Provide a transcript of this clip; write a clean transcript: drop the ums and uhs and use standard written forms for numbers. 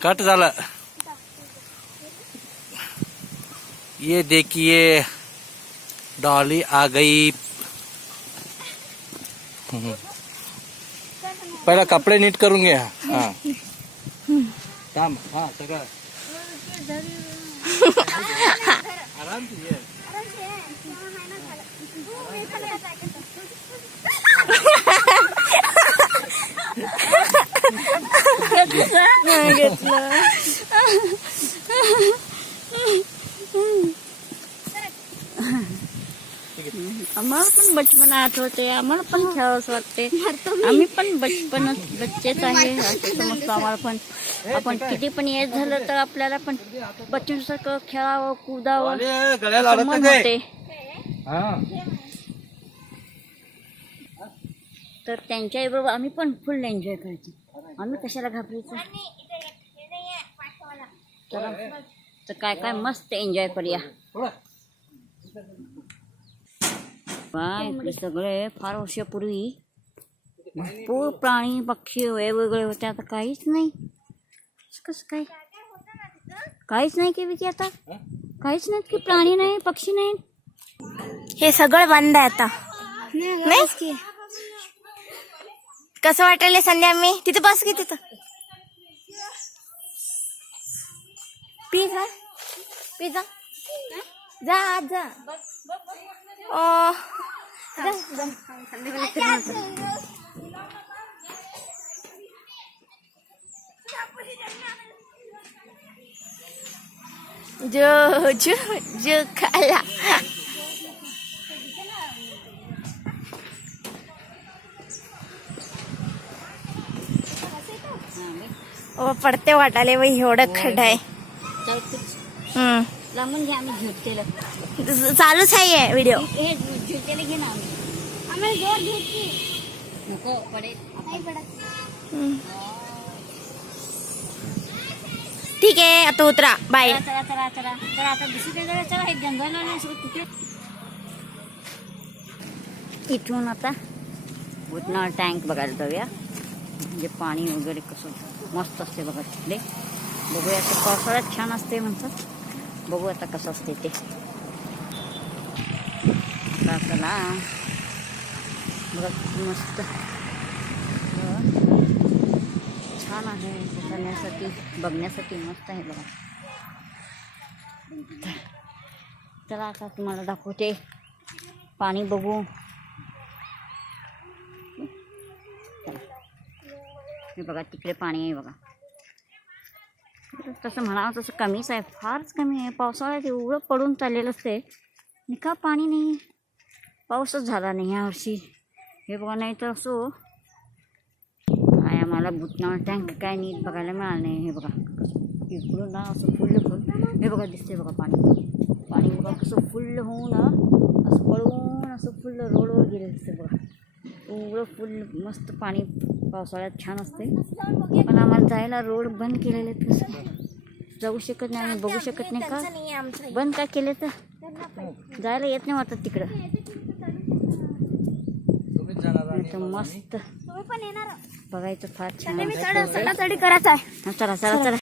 Cut झाला। ये देखिए डॉली आ गई। पहिला कपडे नीट करून घ्या। हाँ काम हाँ सगळं आराम से ये। आम्हाला पण बचपन आठवते, आम्हाला पण खेळावंच वाटते। आम्ही पण बच्चेच आहे असं समजतो आम्हाला पण। आपण किती पण एज झालं तर आपल्याला पण बच्चूंसारखं खेळावं कुदावं असं मन होते। तर त्यांच्या बरोबर आम्ही पण फुल एन्जॉय करायचो। आम्ही कशाला घाबरायचं। चला तर काय काय मस्त एन्जॉय करूया। इकडे सगळे फार वर्षापूर्वी भरपूर प्राणी पक्षी वेगवेगळे होते, आता काहीच नाही। कसं काय काहीच नाही की विकी, आता काहीच नाहीत की, प्राणी नाही पक्षी नाही, हे सगळं बंद आहे आता। नाही कसं वाटेल संध्या? मी तिथे बस की तिथं पिझ्झा पिझ्झा जा आज जा। जो जो जो खाला पडते वाटाले बाई, एवढं खड्डा आहे। लांबून घ्या, आम्ही झुटतेला चालूच आहे व्हिडिओ। हे झुटतेला घे ना, आम्ही जोर घ्यायची नको पडेल, नाही पडत। ठीक आहे आता उतरा, बाय। चला चला चला चला आता दुसरीकडे जाऊया। चला हे जंगल तिथे इथून आता भूतनाळ टँक बघायला जाऊया। म्हणजे पाणी वगैरे कसं मस्त असते बघा तिथले। बघूया आता पावसाळ्यात छान असते म्हणतात, बघू आता कसं असते ते। आता चला बघा मस्त छान आहे, जाण्यासाठी बघण्यासाठी मस्त आहे बघा। चला आता तुम्हाला दाखवते, पाणी बघू। हे बघा तिकडे पाणी आहे बघा। तसं म्हणावं तसं कमीच आहे, फारच कमी आहे। पावसाळ्यात एवढं पडून चाललेलं असते आणि का पाणी नाही, पाऊसच झाला नाही यावर्षी। हे बघा, नाही तर असो काय आम्हाला भूतनाळ टँक काय नीट बघायला मिळालं नाही। हे बघा इकडून ना असं फुल्ल होऊन हे बघा दिसते बघा पाणी। पाणी बघा कसं फुल्ल होऊन असं पळून असं फुल्ल रोडवर गेले दिसते बघा। एवढं फुल मस्त पाणी पावसाळ्यात छान असते, पण आम्हाला जायला रोड बंद केलेले आहेत। कसं जाऊ शकत नाही, आम्ही बघू शकत नाही का बंद काय केले तर जायला येत नाही वाटत तिकडं। मस्त बघायचं फार छान चढाचढी करायचं आहे। चला चला चला।